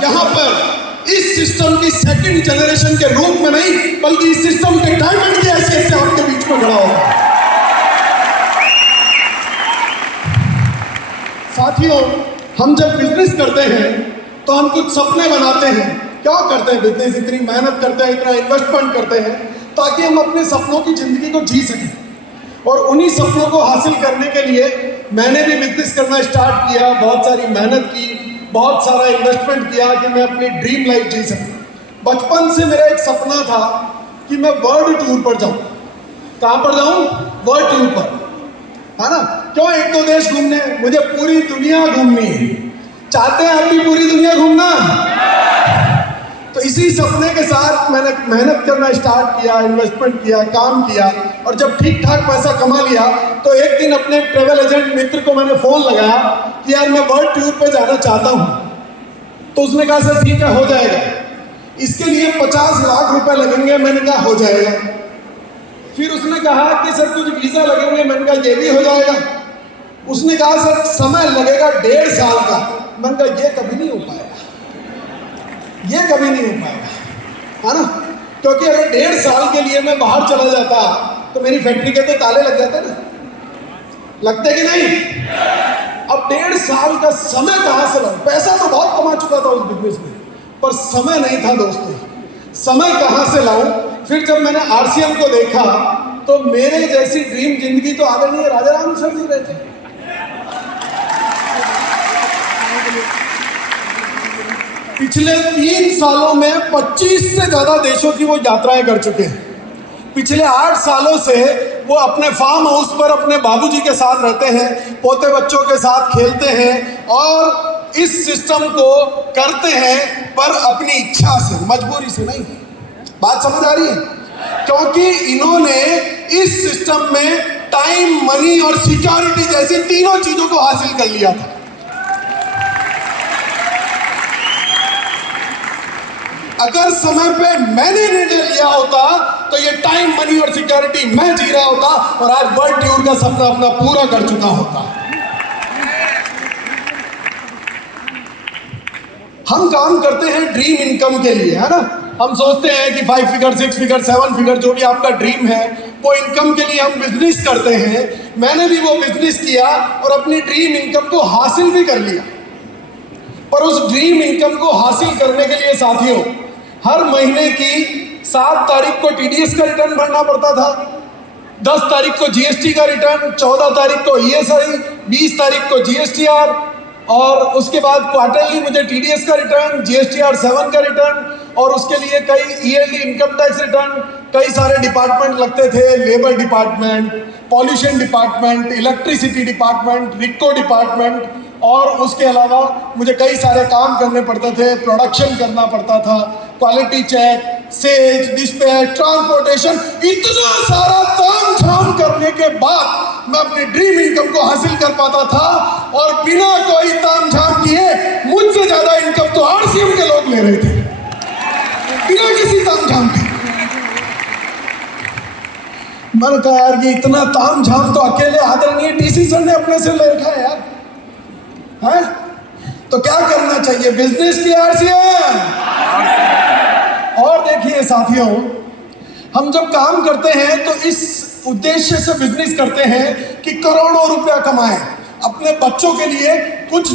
यहाँ पर इस सिस्टम की सेकंड जनरेशन के रूप में नहीं, बल्कि इस सिस्टम के डायमंड की हैसियत से आपके बीच में खड़ा होगा। साथियों, हम जब बिजनेस करते हैं तो हम कुछ सपने बनाते हैं। क्या करते हैं बिजनेस, इतनी मेहनत करते हैं, इतना इन्वेस्टमेंट करते हैं ताकि हम अपने सपनों की जिंदगी को जी सकें। और उन्हीं सपनों को हासिल करने के लिए मैंने भी बिजनेस करना स्टार्ट किया, बहुत सारी मेहनत की, बहुत सारा इन्वेस्टमेंट किया कि मैं अपनी ड्रीम लाइफ जी सकूं। बचपन से मेरा एक सपना था कि मैं वर्ल्ड टूर पर जाऊं। कहाँ पर जाऊं? वर्ल्ड टूर पर, है ना। क्यों एक दो देश घूमने, मुझे पूरी दुनिया घूमनी है। चाहते हैं आप भी पूरी दुनिया घूमना? तो इसी सपने के साथ मैंने मेहनत करना स्टार्ट किया, इन्वेस्टमेंट किया, काम किया, और जब ठीक ठाक पैसा कमा लिया तो एक दिन अपने ट्रेवल एजेंट मित्र को मैंने फ़ोन लगाया कि यार मैं वर्ल्ड टूर पे जाना चाहता हूँ। तो उसने कहा सर ठीक है, हो जाएगा, इसके लिए 50 लाख रुपए लगेंगे। मैंने कहा हो जाएगा। फिर उसने कहा कि सर कुछ वीज़ा लगेंगे। मैंने कहा ये भी हो जाएगा। उसने कहा सर समय लगेगा 1.5 साल का। मैंने कहा ये कभी नहीं हो पाएगा, ये कभी नहीं हो पाएगा, है ना। क्योंकि अगर 1.5 साल के लिए मैं बाहर चला जाता तो मेरी फैक्ट्री के तो ताले लग जाते ना, लगते कि नहीं। अब 1.5 साल का समय कहाँ से लाऊं? पैसा तो बहुत कमा चुका था उस बिजनेस में, पर समय नहीं था दोस्तों। समय कहाँ से लाऊं? फिर जब मैंने RCM को देखा तो मेरे जैसी ड्रीम जिंदगी तो आदरणीय राजा राम सर जी रहे थे। पिछले 3 सालों में 25 से ज़्यादा देशों की वो यात्राएं कर चुके हैं। पिछले 8 सालों से वो अपने फार्म हाउस पर अपने बाबूजी के साथ रहते हैं, पोते बच्चों के साथ खेलते हैं और इस सिस्टम को करते हैं, पर अपनी इच्छा से, मजबूरी से नहीं। बात समझ आ रही है? क्योंकि इन्होंने इस सिस्टम में टाइम, मनी और सिक्योरिटी जैसी तीनों चीज़ों को हासिल कर लिया था। अगर समय पे मैंने निर्णय लिया होता तो ये टाइम, मनी और सिक्योरिटी मैं जी रहा होता और आज वर्ल्ड टूर का सपना अपना पूरा कर चुका होता। हम काम करते हैं ड्रीम इनकम के लिए, है ना। हम सोचते हैं कि 5 फिगर, 6 फिगर, 7 फिगर, जो भी आपका ड्रीम है, वो इनकम के लिए हम बिजनेस करते हैं। मैंने भी वो बिजनेस किया और अपनी ड्रीम इनकम को हासिल भी कर लिया। पर उस ड्रीम इनकम को हासिल करने के लिए साथियों, हर महीने की 7 तारीख को TDS का रिटर्न भरना पड़ता था, 10 तारीख को GST का रिटर्न, 14 तारीख को ESI, 20 तारीख को GSTR, और उसके बाद क्वार्टरली मुझे TDS का रिटर्न, GSTR 7 का रिटर्न, और उसके लिए कई ईयरली इनकम टैक्स रिटर्न। कई सारे डिपार्टमेंट लगते थे, labour department, pollution department, electricity department, RIICO department, और उसके अलावा मुझे कई सारे काम करने पड़ते थे। प्रोडक्शन करना पड़ता था, quality check, sales, dispatch, transportation, इतना सारा ताम झाम करने के बाद मैं अपनी ड्रीम इनकम को हासिल कर पाता था। और बिना कोई ताम झाम किए मुझसे ज्यादा इनकम तो RCM के लोग ले रहे थे, बिना किसी ताम झाम के। मैंने कहा यार ये इतना ताम झाम तो अकेले आदरणीय DC सर ने अपने से ले रखा है यार, है? तो क्या करना चाहिए, बिजनेस की RCM? और देखिए साथियों, हम जब काम करते हैं तो इस उद्देश्य से बिजनेस करते हैं कि करोड़ों रुपया कमाएं, अपने बच्चों के लिए कुछ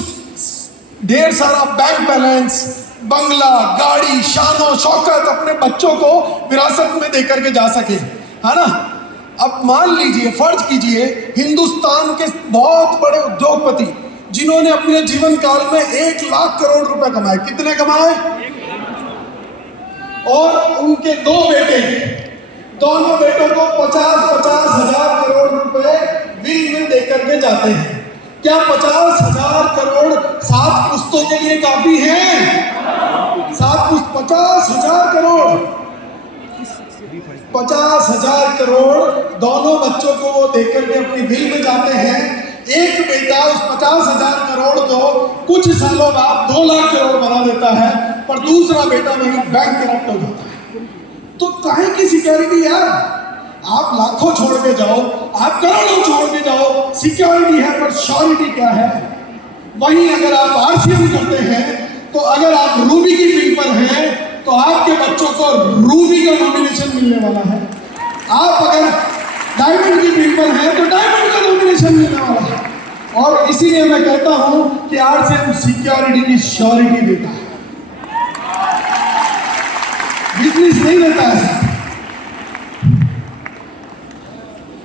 ढेर सारा बैंक बैलेंस, बंगला, गाड़ी, शानो शौकत अपने बच्चों को विरासत में देकर के जा सके, है ना। अब मान लीजिए, फर्ज कीजिए, हिंदुस्तान के बहुत बड़े उद्योगपति जिन्होंने अपने जीवन काल में 1 लाख करोड़ रुपए कमाए, कितने कमाए? और उनके 2 बेटे, दोनों बेटों को 50-50 हजार करोड़ रुपए विल में देकर के जाते हैं। क्या 50,000 करोड़ 7 पुश्तों के लिए काफी है? 50,000 करोड़, 50,000 करोड़ दोनों बच्चों को वो देकर के अपनी विल में जाते हैं। एक बेटा उस 50,000 करोड़ को कुछ सालों बाद 2 लाख करोड़ बना देता है, पर दूसरा बेटा वही बैंक करप्ट हो जाता है। तो काहे की सिक्योरिटी यार? आप लाखों छोड़ के जाओ, आप करोड़ों छोड़ के जाओ, सिक्योरिटी है, पर श्योरिटी क्या है? वहीं अगर आप RCM करते हैं तो अगर आप रूल बच्चों को रूबी का नॉमिनेशन मिलने वाला है। आप अगर डायमंड की टीम पर हैं तो डायमंड का नॉमिनेशन मिलने वाला है। और इसीलिए मैं कहता हूं कि आरसीएम सिक्योरिटी की श्योरिटी देता है, बिजनेस नहीं देता है।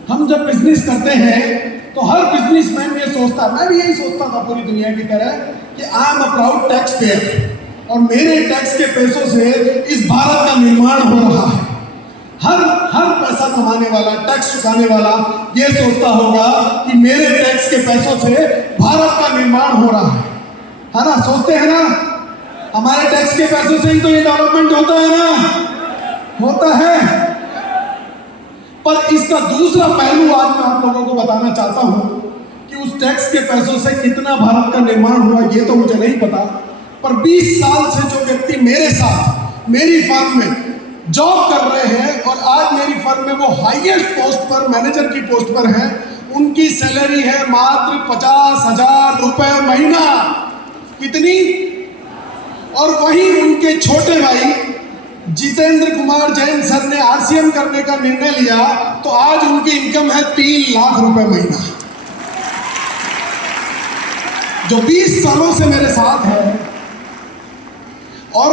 हम जब बिजनेस करते हैं तो हर बिजनेसमैन ये सोचता है, मैं भी यही सोचता था पूरी दुनिया की तरह, कि I am a proud tax payer और मेरे टैक्स के पैसों से इस भारत का निर्माण हो रहा है। हर पैसा कमाने वाला, टैक्स चुकाने वाला ये सोचता होगा कि मेरे टैक्स के पैसों से भारत का निर्माण हो रहा है ना? सोचते हैं ना? हमारे टैक्स के पैसों से ही तो ये डेवलपमेंट होता है ना, होता है। पर इसका दूसरा पहलू आज मैं आप लोगों को बताना चाहता हूं कि उस टैक्स के पैसों से कितना भारत का निर्माण हुआ ये तो मुझे नहीं पता, पर 20 साल से जो व्यक्ति मेरे साथ मेरी फर्म में जॉब कर रहे हैं और आज मेरी फर्म में वो हाईएस्ट पोस्ट पर, मैनेजर की पोस्ट पर हैं, उनकी सैलरी है मात्र 50,000 रुपए महीना। कितनी? और वहीं उनके छोटे भाई जितेंद्र कुमार जैन सर ने आरसीएम करने का निर्णय लिया तो आज उनकी इनकम है 3 लाख रुपए महीना। जो 20 सालों से मेरे साथ है। और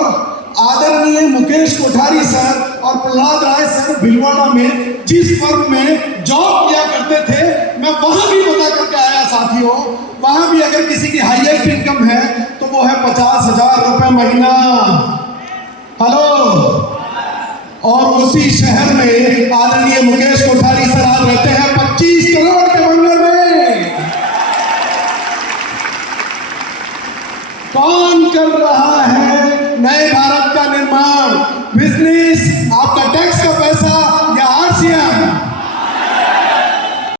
आदरणीय मुकेश कोठारी सर और प्रहलाद राय सर भिलवाड़ा में जिस फर्म में जॉब किया करते थे, मैं वहां भी पता करके आया साथियों, वहां भी अगर किसी की हाईएस्ट इनकम है तो वो है 50,000 रुपए महीना। हेलो। और उसी शहर में आदरणीय मुकेश कोठारी सर आज रहते हैं 25 करोड़ के बंगले में। कौन कर रहा है नए भारत का निर्माण? बिजनेस। आपका टैक्स का पैसा